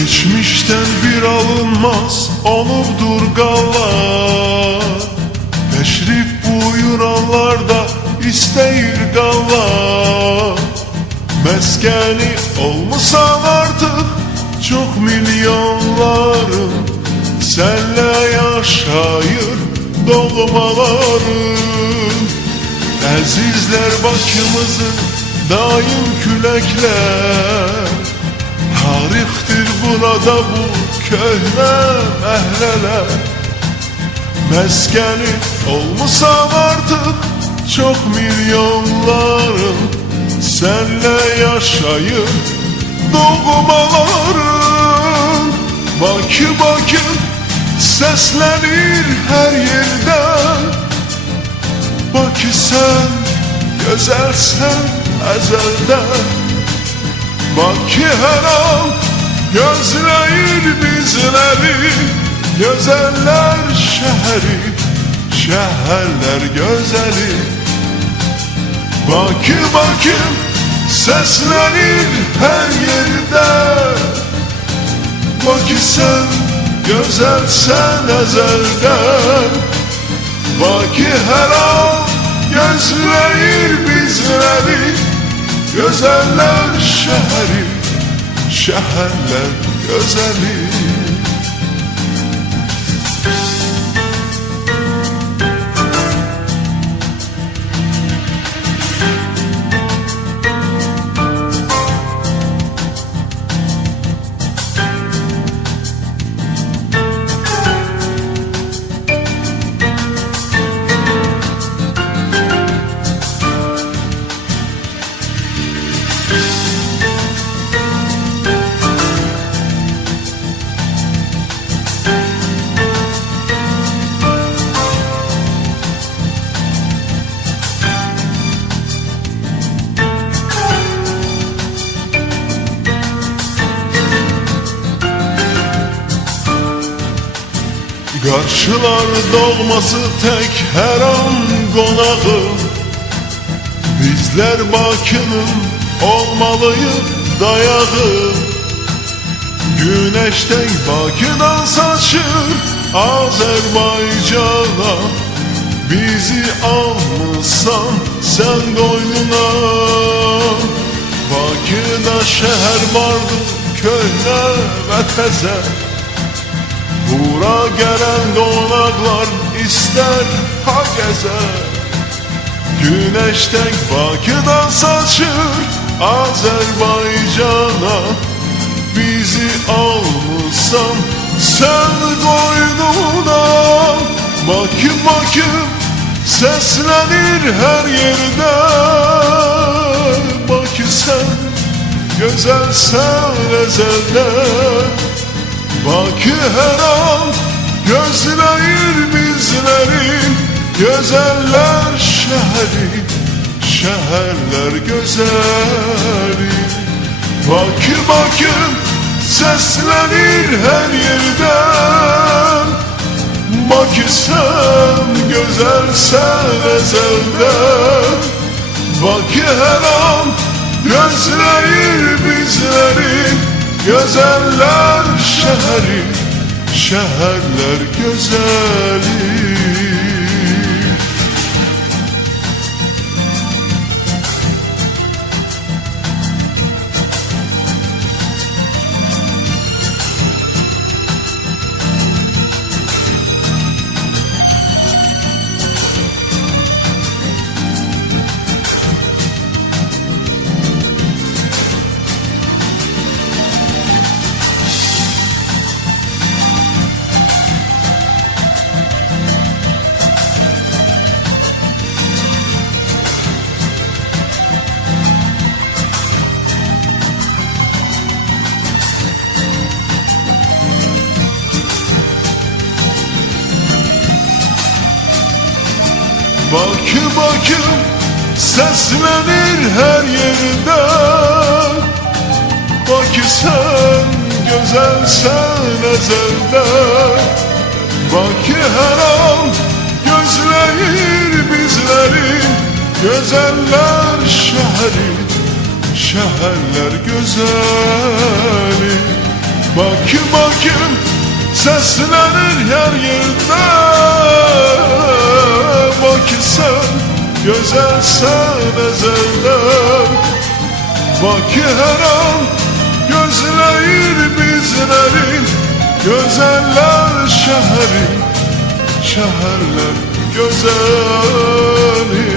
Geçmişten bir alınmaz olubdur qala, təşrif buyuranlar da istəyir qala. Məskəni olmusan artıq çox milyonların, sənlə yaşayır doğmaların. Əzizlər Bakımızın daim küləklər, tarixdir burada bu köhnə məhlələr. Məskəni olmusan artıq çox milyonların, sənlə yaşayır doğmaların. Bakı, Bakı səslənir hər yerdən. Bakı sən gözəlsən əzəldən. Bakı hər an gözləyir bizləri, gözəllər şəhəri, şəhərlər gözəli. Bakı, Bakı səslənir hər yerdə. Bakı sən gözəlsən əzəldən. Bakı hər an gözləyir bizləri, gözəllər şəhəri, şəhərlər gözəli. Qarşılar doğması tək hər an qonağı. Bizlər Bakının olmalıyıq dayağı. Günəş tək Bakıdan saçır Azərbaycana. Bizi almısan sən qoynuna. Bakıda şəhər vardır köhnə və təzə. Bura gələn qonaqlar istər ha gəzər. Günəş tək Bakıdan saçır Azərbaycana. Bizi almısan sən qoynuna. Bakı, Bakı səslənir hər yerdə. Bakı sən gözəlsən əzəldən. Bakı hər an gözləyir bizləri, gözəllər şəhəri, şəhərlər gözəli. Bakı, Bakı səslənir hər yerdən. Bakı sən gözəlsən əzəldən. Bakı hər an gözləyir bizləri, gözəllər şəhəri, şəhərlər gözəli. Bakı, Bakı səslənir hər yerdə. Bakı sən gözəlsən əzəldən. Bakı hər an gözləyir bizləri, gözəllər şəhəri, şəhərlər gözəli. Bakı bakım seslenir yer yerde. Bak sen güzelsen ezelden. Bak her an gözleyir bizlerin. Güzeller şehri, şehirler güzeli.